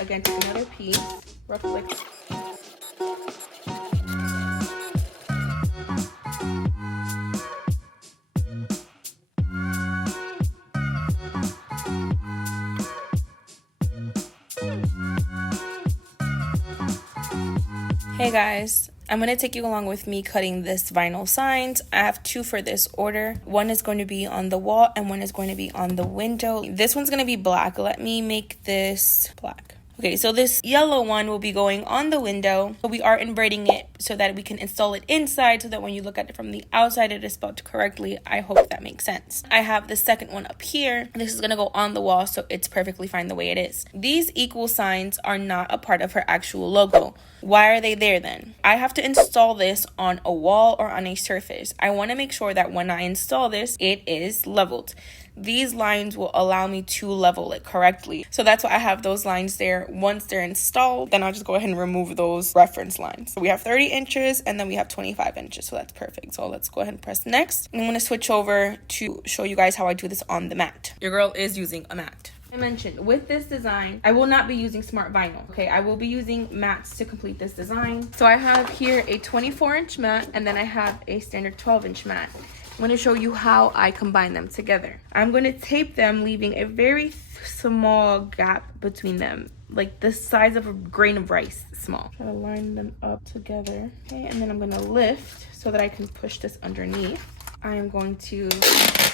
Again, take another piece, roughly like Hey guys, I'm going to take you along with me cutting this vinyl signs. I have two for this order. One is going to be on the wall and one is going to be on the window. This one's going to be black. Let me make this black. Okay, so this yellow one will be going on the window. We are inverting it so that we can install it inside so that when you look at it from the outside, it is spelled correctly. I hope that makes sense. I have the second one up here. This is gonna go on the wall, so it's perfectly fine the way it is. These equal signs are not a part of her actual logo. Why are they there then? I have to install this on a wall or on a surface. I wanna make sure that when I install this, it is leveled. These lines will allow me to level it correctly. So that's why I have those lines there. Once they're installed, then I'll just go ahead and remove those reference lines. So we have 30 inches and then we have 25 inches. So that's perfect. So let's go ahead and press next. I'm going to switch over to show you guys how I do this on the mat. Your girl is using a mat. I mentioned with this design, I will not be using smart vinyl. Okay, I will be using mats to complete this design. So I have here a 24-inch mat and then I have a standard 12-inch mat. I'm going to show you how I combine them together. I'm going to tape them, leaving a very small gap between them, like the size of a grain of rice small. Try to line them up together. Okay, and then I'm going to lift so that I can push this underneath. I am going to,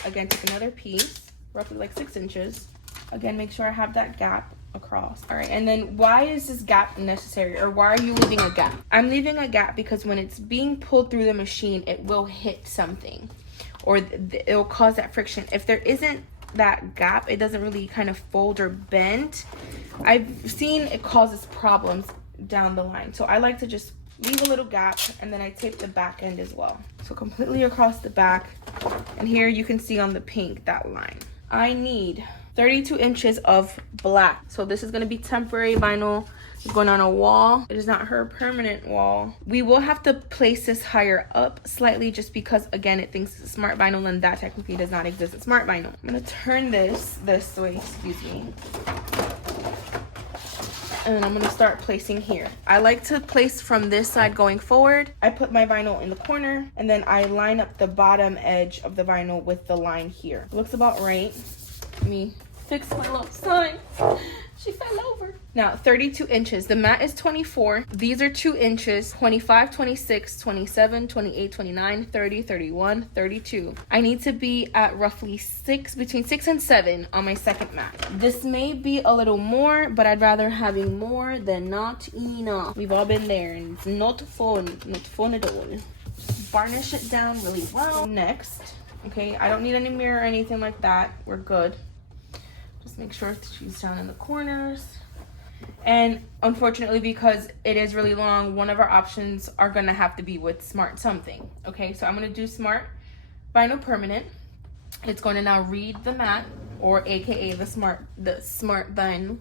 again, take another piece, roughly like 6 inches. Again, make sure I have that gap across. All right, and then why is this gap necessary, or why are you leaving a gap? I'm leaving a gap because when it's being pulled through the machine, it will hit something, or it'll cause that friction. If there isn't that gap, it doesn't really kind of fold or bend. I've seen it causes problems down the line. So I like to just leave a little gap, and then I tape the back end as well. So completely across the back, and here you can see on the pink, that line. I need 32 inches of black. So this is gonna be temporary vinyl. It's going on a wall. It is not her permanent wall. We will have to place this higher up slightly just because, again, it thinks it's smart vinyl and that technically does not exist in smart vinyl. I'm gonna turn this way, excuse me. And I'm gonna start placing here. I like to place from this side going forward. I put my vinyl in the corner and then I line up the bottom edge of the vinyl with the line here. Looks about right. Let me fix my little sign. She fell over. Now, 32 inches. The mat is 24. These are 2 inches. 25, 26, 27, 28, 29, 30, 31, 32. I need to be at roughly between 6 and 7 on my second mat. This may be a little more, but I'd rather having more than not enough. We've all been there, and it's not fun. Not fun at all. Varnish it down really well. Next, okay, I don't need any mirror or anything like that. We're good. Just make sure she's down in the corners. And unfortunately, because it is really long, one of our options are gonna have to be with smart something. Okay, so I'm gonna do smart vinyl permanent. It's going to now read the mat, or AKA the smart vinyl.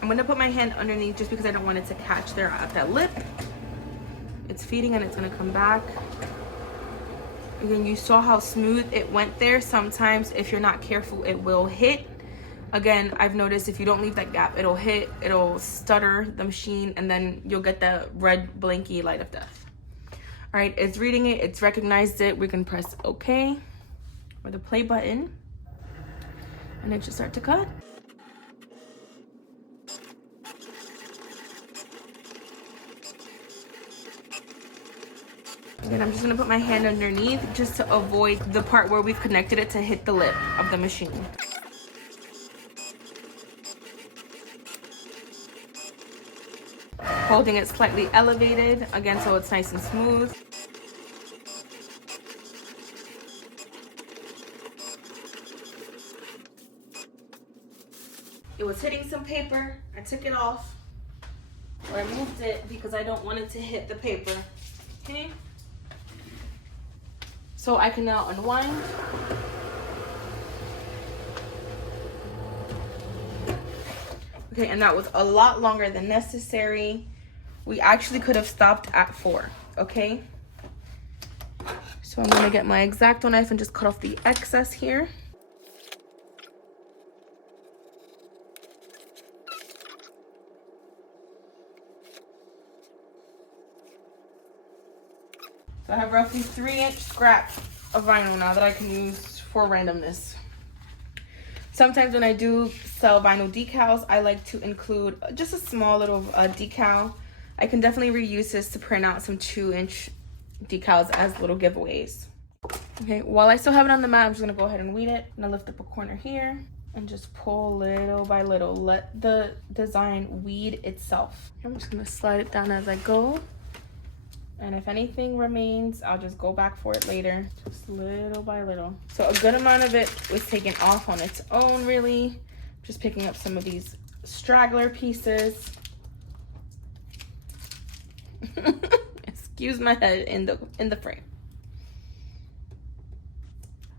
I'm gonna put my hand underneath just because I don't want it to catch there at that lip. It's feeding and it's gonna come back. Again, you saw how smooth it went there. Sometimes if you're not careful, it will hit. Again, I've noticed if you don't leave that gap, it'll hit, it'll stutter the machine, and then you'll get the red blinky light of death. All right, it's reading it, it's recognized it. We can press OK or the play button, and it should start to cut. Then I'm just gonna put my hand underneath just to avoid the part where we've connected it to hit the lip of the machine. Holding it slightly elevated, again, so it's nice and smooth. It was hitting some paper. I took it off, or I moved it because I don't want it to hit the paper. Okay? So I can now unwind. Okay, and that was a lot longer than necessary. We actually could have stopped at 4, okay? So I'm gonna get my X-Acto knife and just cut off the excess here. So I have roughly 3-inch scrap of vinyl now that I can use for randomness. Sometimes when I do sell vinyl decals, I like to include just a small little decal. I can definitely reuse this to print out some 2-inch decals as little giveaways. Okay, while I still have it on the mat, I'm just gonna go ahead and weed it. I'm gonna lift up a corner here and just pull little by little. Let the design weed itself. I'm just gonna slide it down as I go. And if anything remains, I'll just go back for it later, just little by little. So a good amount of it was taken off on its own, really. Just picking up some of these straggler pieces. Excuse my head in the frame.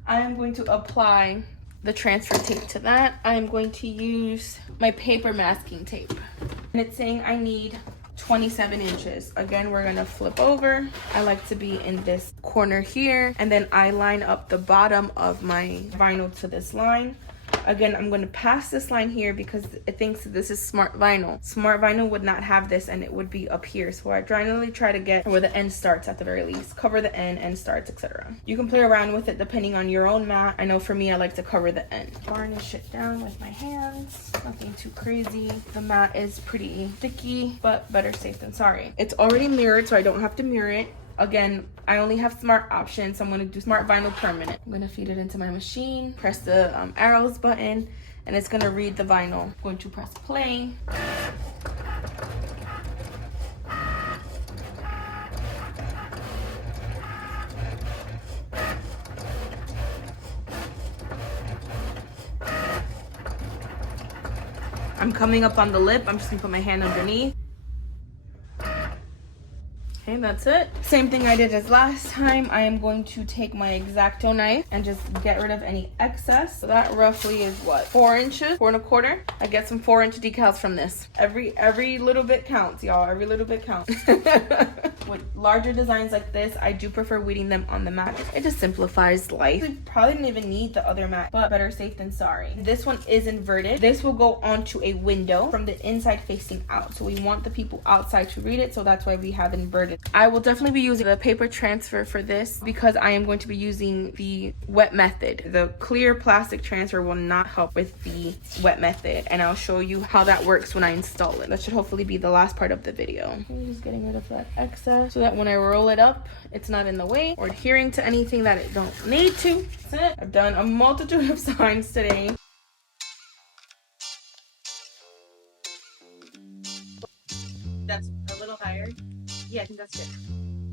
I am going to apply the transfer tape to that. I am going to use my paper masking tape. And it's saying I need 27 inches. Again, we're gonna flip over. I like to be in this corner here, and then I line up the bottom of my vinyl to this line. Again, I'm going to pass this line here because it thinks this is smart vinyl. Smart vinyl would not have this, and it would be up here. So I generally try to get where the end starts at the very least. Cover the end starts, etc. You can play around with it depending on your own mat. I know for me, I like to cover the end. Varnish it down with my hands. Nothing too crazy. The mat is pretty sticky, but better safe than sorry. It's already mirrored, so I don't have to mirror it. Again, I only have smart options, so I'm going to do smart vinyl permanent. I'm going to feed it into my machine, press the arrows button, and it's going to read the vinyl. I'm going to press play. I'm coming up on the lip. I'm just going to put my hand underneath. Okay, that's it. Same thing I did as last time. I am going to take my X-Acto knife and just get rid of any excess. So that roughly is what, 4 inches, 4 1/4. I get some 4-inch decals from this. Every little bit counts, y'all. Every little bit counts. With larger designs like this, I do prefer weeding them on the mat. It just simplifies life. We probably didn't even need the other mat, but better safe than sorry. This one is inverted. This will go onto a window from the inside facing out. So we want the people outside to read it, so that's why we have inverted. I will definitely be using the paper transfer for this because I am going to be using the wet method. The clear plastic transfer will not help with the wet method, and I'll show you how that works when I install it. That should hopefully be the last part of the video. I'm just getting rid of that excess so that when I roll it up, it's not in the way or adhering to anything that it don't need to. That's it. I've done a multitude of signs today. That's a little higher. Yeah, I think that's good.